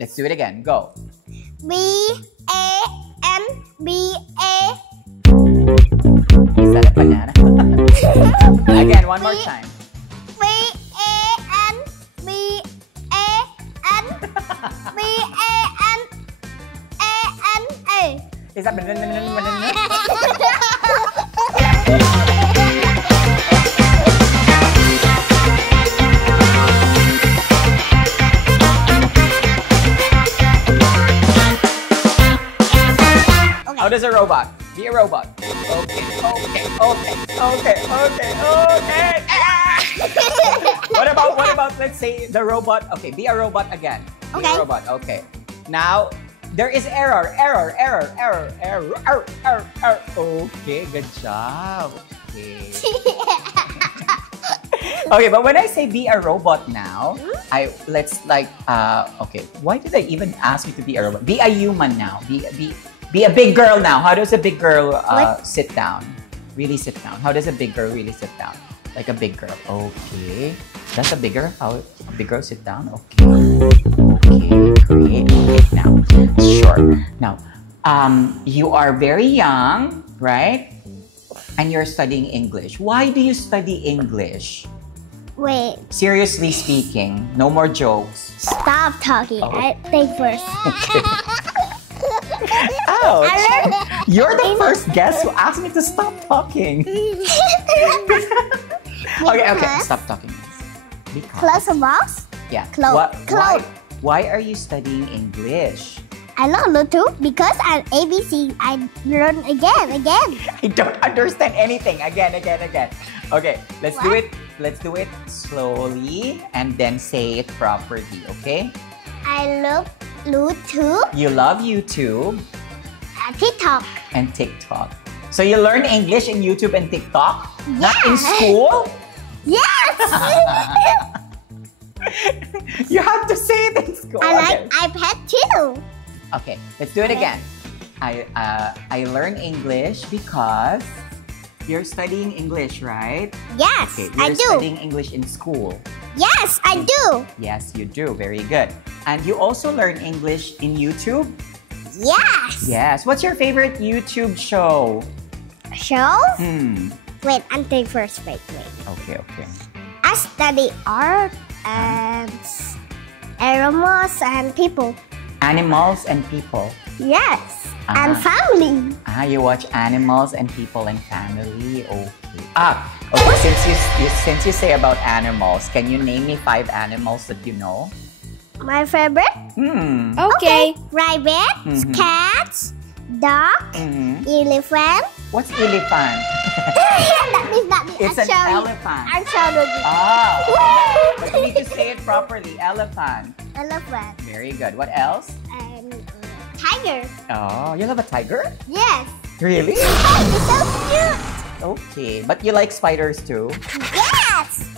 Let's do it again. Go. B-A-N-B-A. Is that a banana? Again, one more time. B-A-N-B-A-N. B-A-N-A-N-A. Is that banana? How does a robot? Be a robot. Okay. What about let's say the robot? Okay, be a robot again. Be a robot. Okay. Now there is error. Okay, good job. Okay. Okay, but when I say be a robot now, okay, why did I even ask you to be a robot? Be a human now. Be a big girl now. How does a big girl sit down? Really sit down. How does a big girl really sit down? Like a big girl. Okay. That's a big girl. How a big girl sit down? Okay. Okay, great. Okay, now, sure. Now, you are very young, right? And you're studying English. Why do you study English? Wait. Seriously speaking, no more jokes. Stop talking. Oh. I think first. Ouch! You're the first guest who asked me to stop talking. Okay, stop talking. Because. Close the box? Yeah. Close. Why are you studying English? I don't know too, because I'm ABC. I learn again. I don't understand anything. Again. Okay, let's do it. Let's do it slowly and then say it properly, okay? I love YouTube. You love YouTube. TikTok. And TikTok. So you learn English in YouTube and TikTok? Yeah. Not in school? Yes! You have to say it in school. I like iPad too. Okay, let's do it again. I learn English because you're studying English, right? Yes, Okay, I you're do. studying English in school. Yes, I do. Yes, you do. Very good. And you also learn English in YouTube? Yes. Yes. What's your favorite YouTube show? Show? Hmm. Wait, I'm thinking first. Wait. Okay. I study art and animals and people. Animals and people. Yes. And family. You watch animals and people and family. Okay. Okay. Since you say about animals, can you name me 5 animals that you know? My favorite? Okay. Rabbit, cats, dog, elephant. What's elephant? That means It's an elephant. I'm showing you. Okay. But you need to say it properly. Elephant. Elephant. Very good. What else? And tiger. Oh, you love a tiger? Yes. Really? It's so cute. Okay. But you like spiders too? Yes.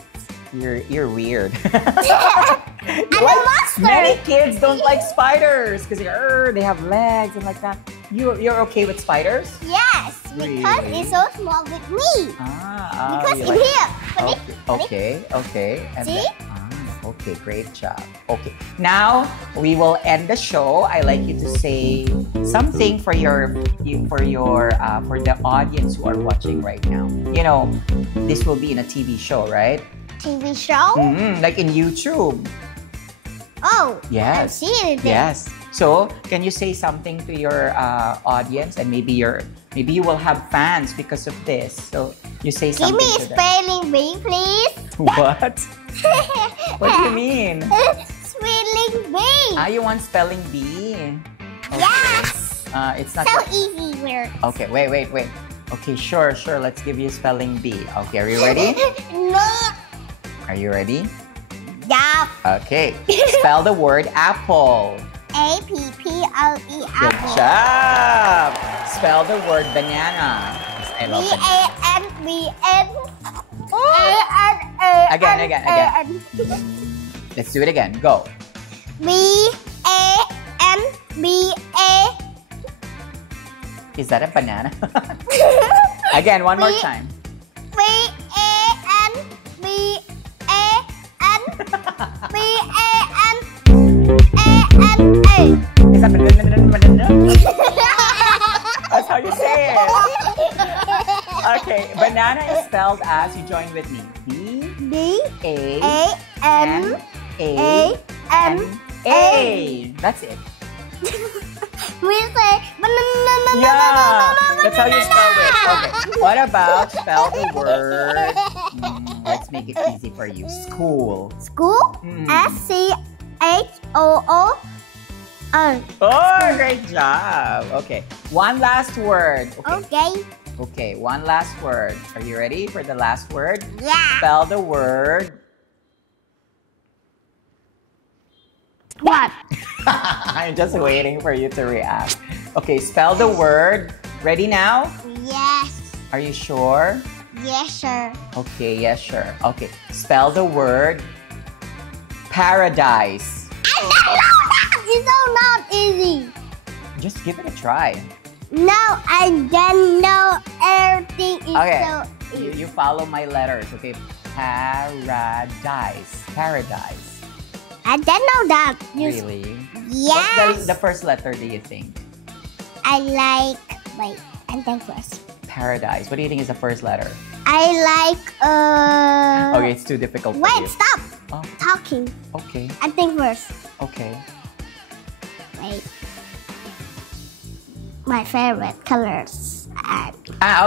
You're weird. I'm a monster. Many kids don't like spiders because they have legs and like that. You're okay with spiders? Yes, because it's so small with me. Because in here. Okay. And See? Okay, great job. Okay, now we will end the show. I like you to say something for the audience who are watching right now. You know, this will be in a TV show, right? TV show? Like in YouTube. Oh, Yes. I've seen it. Yes. So, can you say something to your audience, and maybe you will have fans because of this. So, you say Give something me to them. spelling bee, please. What? What do you mean? Spelling bee. You want spelling bee? Okay. Yes. It's not So that- easy word. Okay, wait. Okay, sure. Let's give you spelling bee. Okay, are you ready? No. Are you ready? Yup. Okay. Spell the word apple. A-P-P-O-E. Good apple. job. Spell the word banana. I love banana. B-A-N-B-N. Again. Let's do it again. Go. B-A-N-B-A. Is that a banana? Again, one more time. B-A-N-B-A-N. B-A-N. Is that banana? That's how you say it. Okay, banana is spelled as, you join with me. B-A-N-A-N-A. That's it. We say banana. Yeah, that's how you spell it. Okay, what about spell the word? Let's make it easy for you. School. School. S-C-H-O-O-L. Oh, great job. Okay, one last word. Okay. Okay, one last word. Are you ready for the last word? Yeah. Spell the word. What? I'm just waiting for you to react. Okay, spell the word. Ready now? Yes. Are you sure? Yes, sir. Okay, yes, sure. Okay, spell the word paradise. I don't know that. It's so not easy. Just give it a try. No, I don't know everything is Okay, so easy. you follow my letters. Okay, paradise. Paradise. I don't know that. Really? Yes. What's the first letter, do you think? I like. Wait, I think first. Paradise. What do you think is the first letter? I like. Okay, it's too difficult for you. Wait, stop Oh, talking. okay. I think first. Okay. Wait. My favorite colors are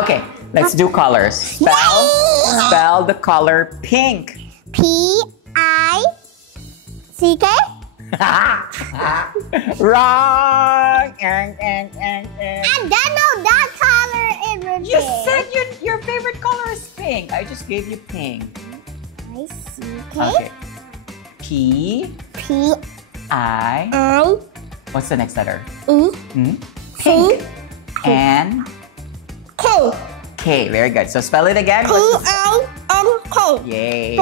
Okay. Let's do colors. Spell the color pink. P-I-C-K. Wrong. I don't know that color in real. You said your favorite color is pink. I just gave you pink. I-C-K. Okay. P. P-I. What's the next letter? E. Pink. And K. K. Very good. So spell it again. P-I-N-K. Yay.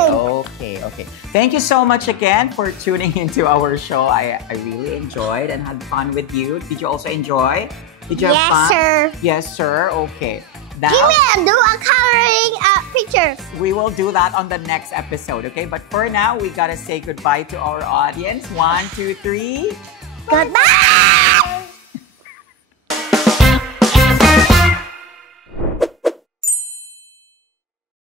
Pink. Okay. Thank you so much again for tuning into our show. I really enjoyed and had fun with you. Did you also enjoy? Did you have fun? Sir. Yes, sir. Okay. Now, Give me do a coloring pictures. we will do that on the next episode, okay? But for now, we gotta say goodbye to our audience. 1, 2, 3. Goodbye.